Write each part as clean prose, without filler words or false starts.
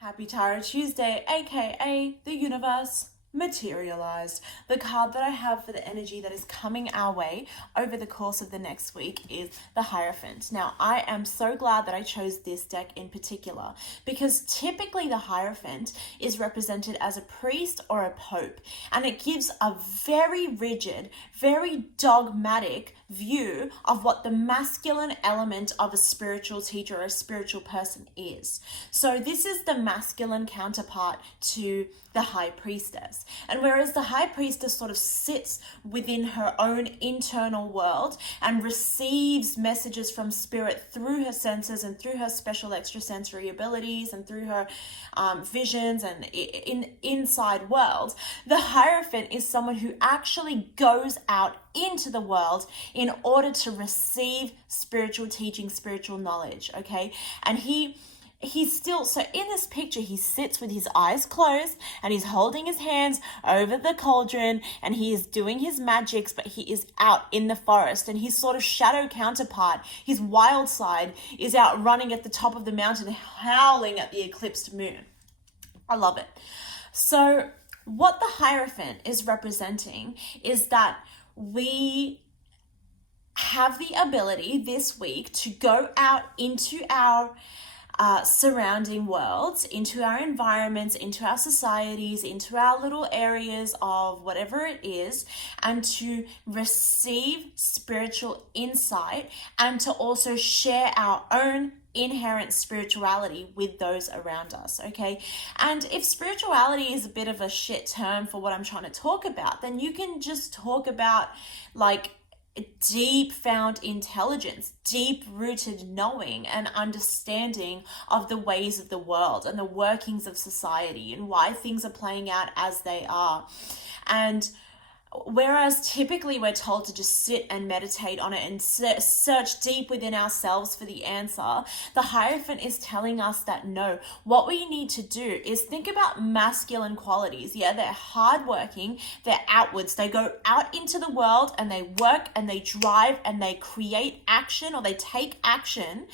Happy Tarot Tuesday, aka the universe materialized. The card that I have for the energy that is coming our way over the course of the next week is the Hierophant. Now, I am so glad that I chose this deck in particular because typically the Hierophant is represented as a priest or a pope, and it gives a very rigid, very dogmatic view of what the masculine element of a spiritual teacher or a spiritual person is. So this is the masculine counterpart to the high priestess. And whereas the high priestess sort of sits within her own internal world and receives messages from spirit through her senses and through her special extrasensory abilities and through her visions and inside world, the Hierophant is someone who actually goes out into the world in order to receive spiritual teaching, spiritual knowledge, okay? And he's still, so in this picture, he sits with his eyes closed and he's holding his hands over the cauldron and he is doing his magics, but he is out in the forest, and his sort of shadow counterpart, his wild side, is out running at the top of the mountain, howling at the eclipsed moon. I love it. So what the Hierophant is representing is that we have the ability this week to go out into our surrounding worlds, into our environments, into our societies, into our little areas of whatever it is, and to receive spiritual insight and to also share our own inherent spirituality with those around us, okay? And if spirituality is a bit of a shit term for what I'm trying to talk about, then you can just talk about like deep found intelligence, deep rooted knowing and understanding of the ways of the world and the workings of society and why things are playing out as they are. And whereas typically we're told to just sit and meditate on it and search deep within ourselves for the answer, the Hierophant is telling us that no, what we need to do is think about masculine qualities. Yeah, they're hardworking, they're outwards, they go out into the world and they work and they drive and they create action, or they take action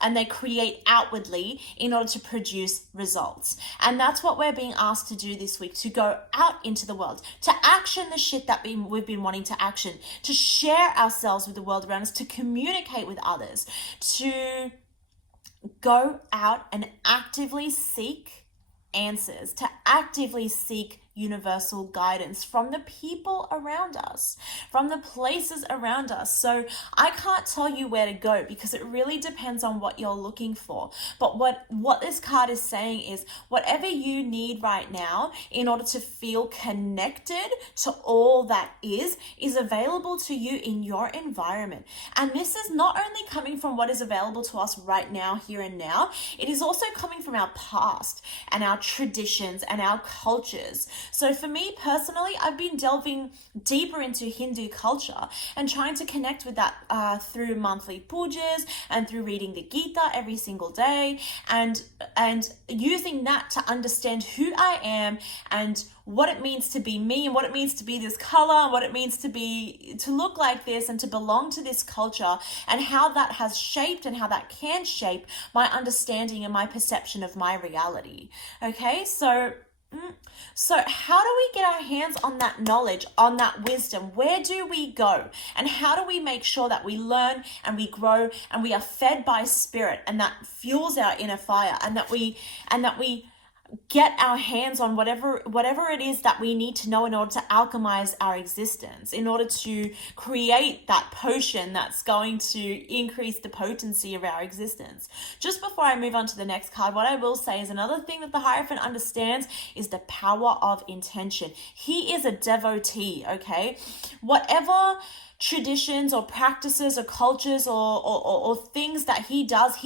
and they create outwardly in order to produce results. And that's what we're being asked to do this week, to go out into the world, to action the shit that we've been wanting to action, to share ourselves with the world around us, to communicate with others, to go out and actively seek answers, to actively seek universal guidance from the people around us, from the places around us. So I can't tell you where to go because it really depends on what you're looking for. But what this card is saying is whatever you need right now in order to feel connected to all that is available to you in your environment. And this is not only coming from what is available to us right now, here and now, it is also coming from our past and our traditions and our cultures. So for me personally, I've been delving deeper into Hindu culture and trying to connect with that through monthly pujas and through reading the Gita every single day, and using that to understand who I am and what it means to be me and what it means to be this color and what it means to look like this and to belong to this culture, and how that has shaped and how that can shape my understanding and my perception of my reality. Okay, so how do we get our hands on that knowledge, on that wisdom? Where do we go? And how do we make sure that we learn and we grow and we are fed by spirit, and that fuels our inner fire, and that we get our hands on whatever it is that we need to know in order to alchemize our existence, in order to create that potion that's going to increase the potency of our existence. Just before I move on to the next card, what I will say is another thing that the Hierophant understands is the power of intention. He is a devotee, okay? Whatever traditions or practices or cultures or things that he does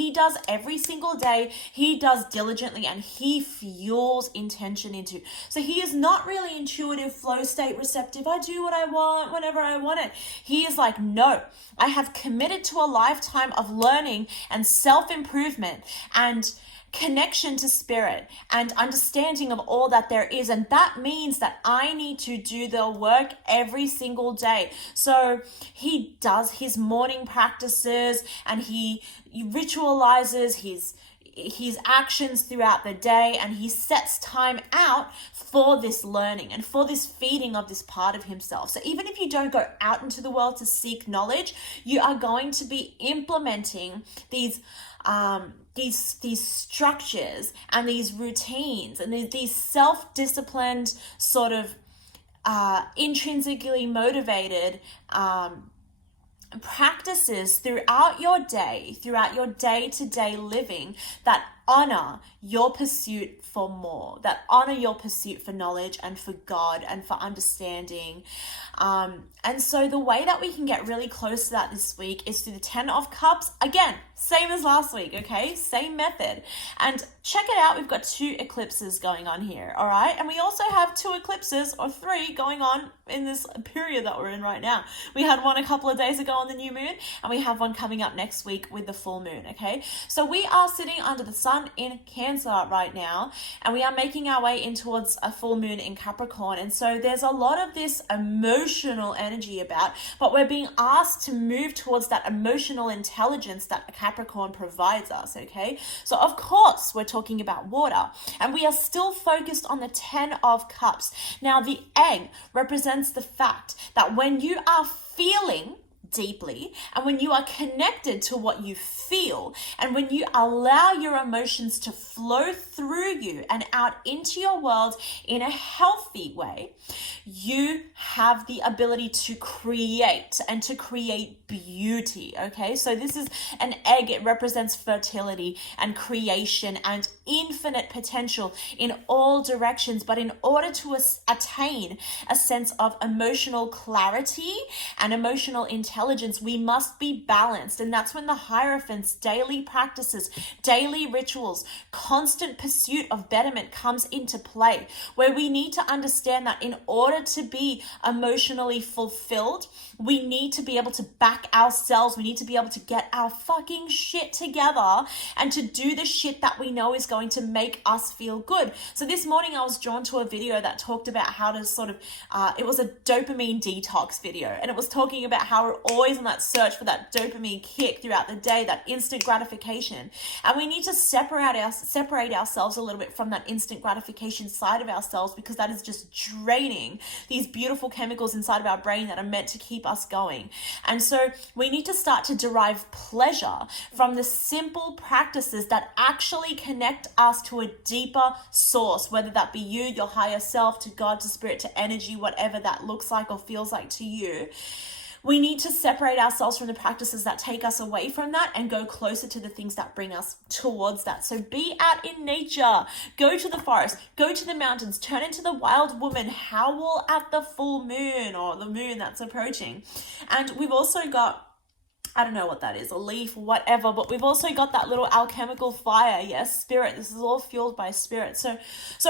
every single day, he does diligently, and he fuels intention into. So he is not really intuitive, flow state, receptive, I do what I want whenever I want it. He is like, no, I have committed to a lifetime of learning and self-improvement and connection to spirit and understanding of all that there is, and that means that I need to do the work every single day. So he does his morning practices and he ritualizes his actions throughout the day, and he sets time out for this learning and for this feeding of this part of himself. So even if you don't go out into the world to seek knowledge, you are going to be implementing these structures and these routines and these self-disciplined sort of intrinsically motivated practices throughout your day, throughout your day-to-day living, that honor your pursuit for more, that honor your pursuit for knowledge and for God and for understanding. And so the way that we can get really close to that this week is through the 10 of Cups. Again, same as last week, okay? Same method. And check it out. We've got 2 eclipses going on here, all right? And we also have 2 eclipses or 3 going on in this period that we're in right now. We had one a couple of days ago on the new moon, and we have one coming up next week with the full moon, okay? So we are sitting under the sun in Cancer right now, and we are making our way in towards a full moon in Capricorn. And so there's a lot of this emotional energy about, but we're being asked to move towards that emotional intelligence that Capricorn provides us, okay? So of course we're talking about water, and we are still focused on the 10 of Cups. Now the egg represents the fact that when you are feeling deeply, and when you are connected to what you feel, and when you allow your emotions to flow through you and out into your world in a healthy way, you have the ability to create and to create beauty, okay? So this is an egg. It represents fertility and creation and infinite potential in all directions. But in order to attain a sense of emotional clarity and emotional intelligence, we must be balanced. And that's when the Hierophant's daily practices, daily rituals, constant pursuit of betterment comes into play, where we need to understand that in order to be emotionally fulfilled, we need to be able to back ourselves. We need to be able to get our fucking shit together and to do the shit that we know is going to make us feel good. So this morning I was drawn to a video that talked about how to sort of, it was a dopamine detox video, and it was talking about how we're always on that search for that dopamine kick throughout the day, that instant gratification. And we need to separate ourselves a little bit from that instant gratification side of ourselves, because that is just draining these beautiful chemicals inside of our brain that are meant to keep us going. And so we need to start to derive pleasure from the simple practices that actually connect us to a deeper source, whether that be you, your higher self, to God, to spirit, to energy, whatever that looks like or feels like to you. We need to separate ourselves from the practices that take us away from that and go closer to the things that bring us towards that. So be out in nature, go to the forest, go to the mountains, turn into the wild woman, howl at the full moon or the moon that's approaching. And we've also got, I don't know what that is, a leaf, whatever, but we've also got that little alchemical fire, yes, spirit. This is all fueled by spirit. So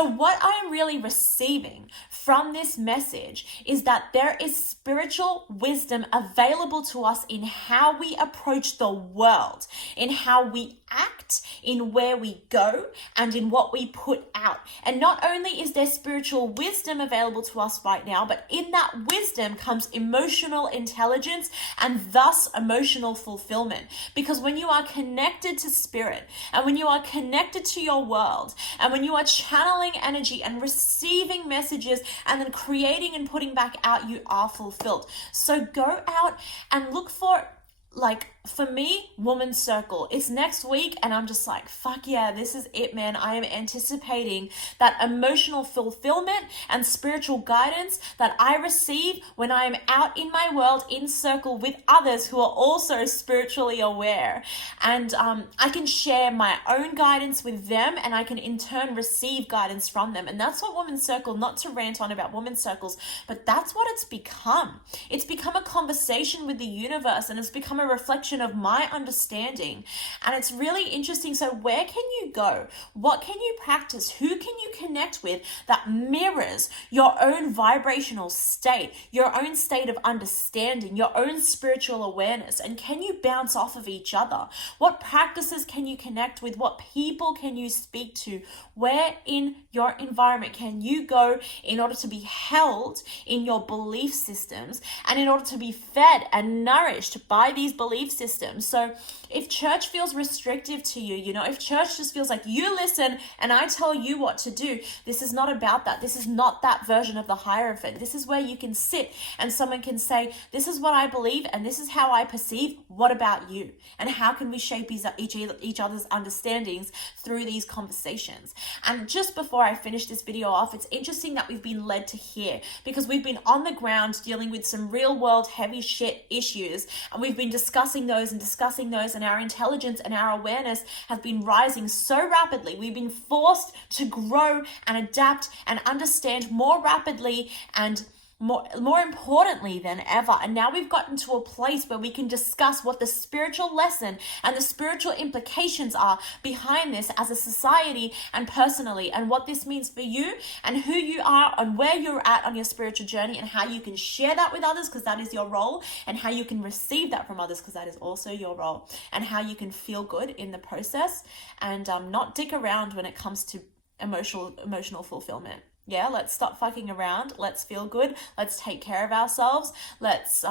what I'm really receiving from this message is that there is spiritual wisdom available to us in how we approach the world, in how we act, in where we go, and in what we put out. And not only is there spiritual wisdom available to us right now, but in that wisdom comes emotional intelligence and thus emotional fulfillment. Because when you are connected to spirit, and when you are connected to your world, and when you are channeling energy and receiving messages and then creating and putting back out, you are fulfilled. So go out and look for, like, for me, Woman's Circle. It's next week, and I'm just like, fuck yeah, this is it, man. I am anticipating that emotional fulfillment and spiritual guidance that I receive when I am out in my world in circle with others who are also spiritually aware. And I can share my own guidance with them, and I can in turn receive guidance from them. And that's what Woman's Circle, not to rant on about women's circles, but that's what it's become. It's become a conversation with the universe, and it's become a reflection of my understanding. And it's really interesting. So where can you go? What can you practice? Who can you connect with that mirrors your own vibrational state, your own state of understanding, your own spiritual awareness? And can you bounce off of each other? What practices can you connect with? What people can you speak to? Where in your environment can you go in order to be held in your belief systems, and in order to be fed and nourished by these belief system. So if church feels restrictive to you, you know, if church just feels like you listen and I tell you what to do, this is not about that. This is not that version of the Hierophant. This is where you can sit and someone can say, this is what I believe and this is how I perceive. What about you? And how can we shape each other's understandings through these conversations? And just before I finish this video off, it's interesting that we've been led to here because we've been on the ground dealing with some real world heavy shit issues, and we've been discussing those, and our intelligence and our awareness have been rising so rapidly. We've been forced to grow and adapt and understand more rapidly and more importantly than ever. And now we've gotten to a place where we can discuss what the spiritual lesson and the spiritual implications are behind this as a society and personally, and what this means for you and who you are and where you're at on your spiritual journey, and how you can share that with others because that is your role, and how you can receive that from others because that is also your role, and how you can feel good in the process and not dick around when it comes to emotional fulfillment. Yeah, let's stop fucking around. Let's feel good. Let's take care of ourselves. Let's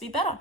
be better.